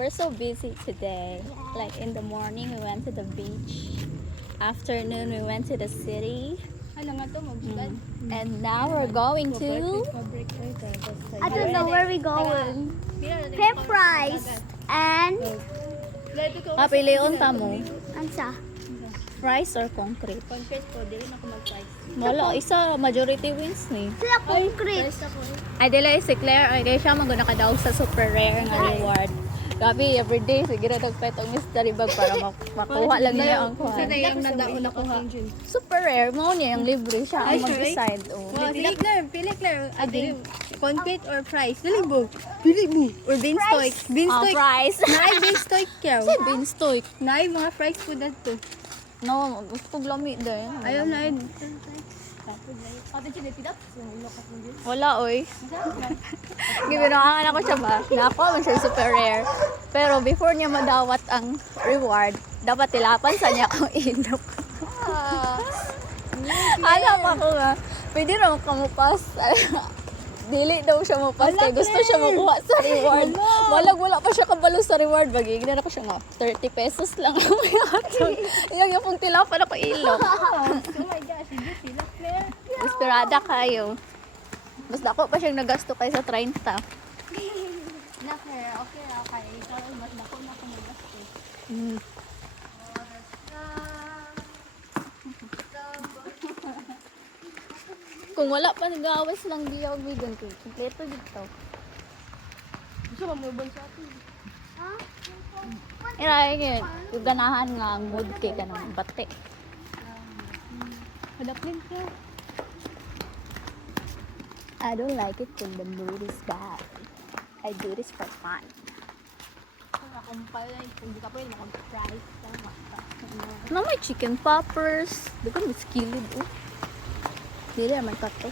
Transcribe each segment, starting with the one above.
We're so busy today. Like in the morning, we went to the beach. Afternoon, we went to the city. And now we're going to... I don't know where we're going. Fair price and Piliun ta mo. ansa. Fries or concrete? Concrete po, dili na ako mag-price. Wala, isa majority wins ni. Sila concrete. Ay, dila si Claire, ay kaya siya maguna ka daw sa super rare nga reward. Gabi, everyday, sige na nagpet ang mystery bag para makuha lang niya ang kuha. Sana yung nadaon ako ha. Super rare, mo niya yung libre siya ang mag-decide. Oh. Wow, pili Claire. Adi, concrete or price? Dali mo. Pili mo. Or beanstalk. Beanstalk. Fries. Naay beanstalk kyaw. Say beanstalk. Naay mga fries po dito. No, gusto ko lami din. Ayaw na yun. Wala, oy. Gibinangan ako siya ba? Nako, man siya super rare. Pero before niya madawat ang reward, dapat tilapan sa niya ang ilok. Alam ako nga, pwede raw kamupas. Dili daw siya mapas kaya gusto siya makuha sa reward. Wala pa siya kabalo sa reward. Bagignan ako siya nga, 30 pesos lang ang may ato. Yung pong tilapan ako ilok. Oh my gosh, hindi sila Claire. Desperada kayo. Mas dako pa siyang nagasto kay sa 30. Na Claire, okay. Ikaw mas dako na ako mag-gasto. Kung wala pa nag-awas lang diyaw bigan ko. Kompleto dito. Gusto mo mabon sa atin. Iray yun. Yung ganahan nga ang mood kay ka ng bate. Hadaplin Claire. I don't like it when the mood is bad. I do this for fun. Kung akong pala, kung di ka pwede makapag-price. Na may chicken poppers. Di ba mas kilid oh. Dili naman kato.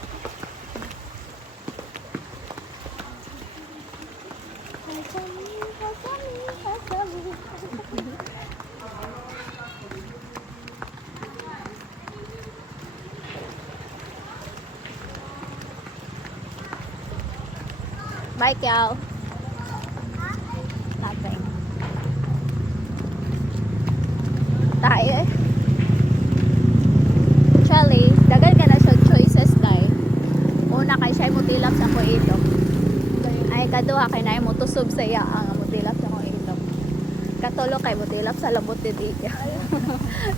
Bye, Cal. Nothing. Tayo eh. Actually, dagan ka na siya choices dahil. Una kay siya mutilap sa ko ilok. Ay kaduha kay na mo tusob sa iya ang mutilap sa ko ilok. Katulo kay mutilap sa labot ni Diya.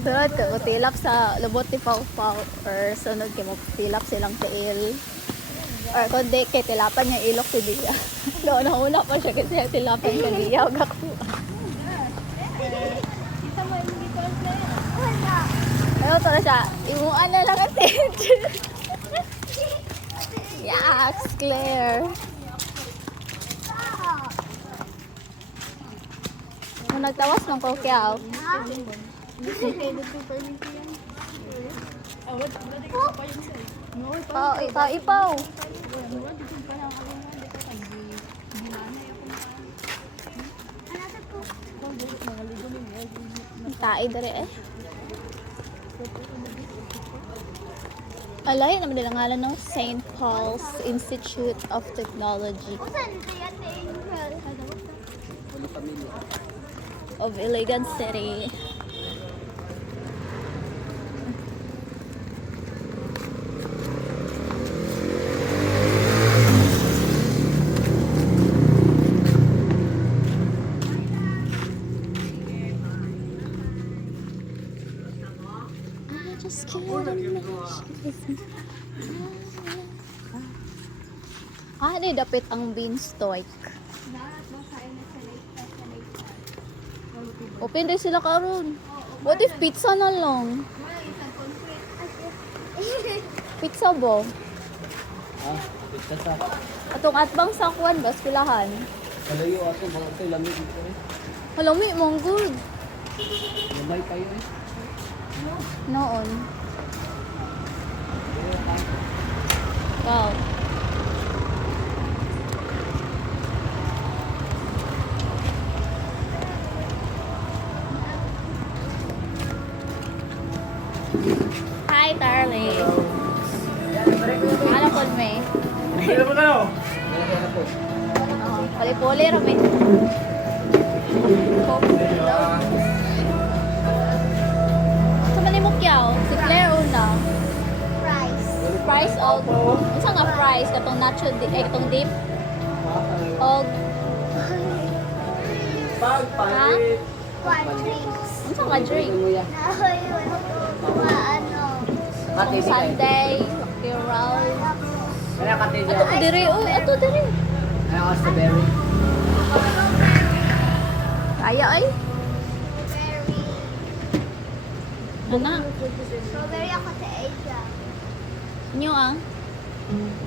Sunod kay mutilap sa labot ni Pau Pau or sunod kay mutilap silang tiil. Or kundi kay tilapan niya ilok si Diya. Doon na una pa siya kasi tilapan ka Diya. Kita mo yung dito Claire. Ayaw to na siya. Imuan na lang kasi. Yaks, Claire. Kung nagtawas ng kokyaw. Ipaw. Tae dere eh. Alay naman nila ngalan ng St. Paul's Institute of Technology of Iligan City. Just kidding. Di dapit ang beanstalk. Open din sila karon. What if pizza na lang? Pizza bo? Pizza sa Atong atbang sakwan bas pilahan. kalayo ato mga ito lamig dito eh. Halami mong good. Lamay kayo eh. Noon. Wow. Hi, darling. Ano po, may? Ano po kayo? Pali-puli, Robin. Sa manimok yaw, si Claire una. Fries. Fries o, unsa nga fries? Katong nacho, katong dip? O, Pagpalit. One drinks. unsa nga drink? Mo yan. Mga ano. Katong Sunday, Lucky Roll. Kaya katay Ato ko diri, uy, ato diri. Kaya ka sa berry. Kaya ay. Strawberry. Ana, Strawberry ako sa Asia. nyo ang.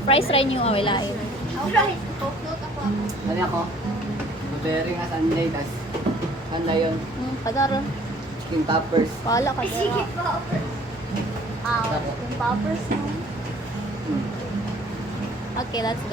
Fries rin nyo ang wilain. Alright. Coconut ako. Ano ako? Berry nga Sunday, tas Sunday yun. Padaron. Chicken toppers. Paala ka Sige dira. po. Ah, yung poppers no. Okay, let's go.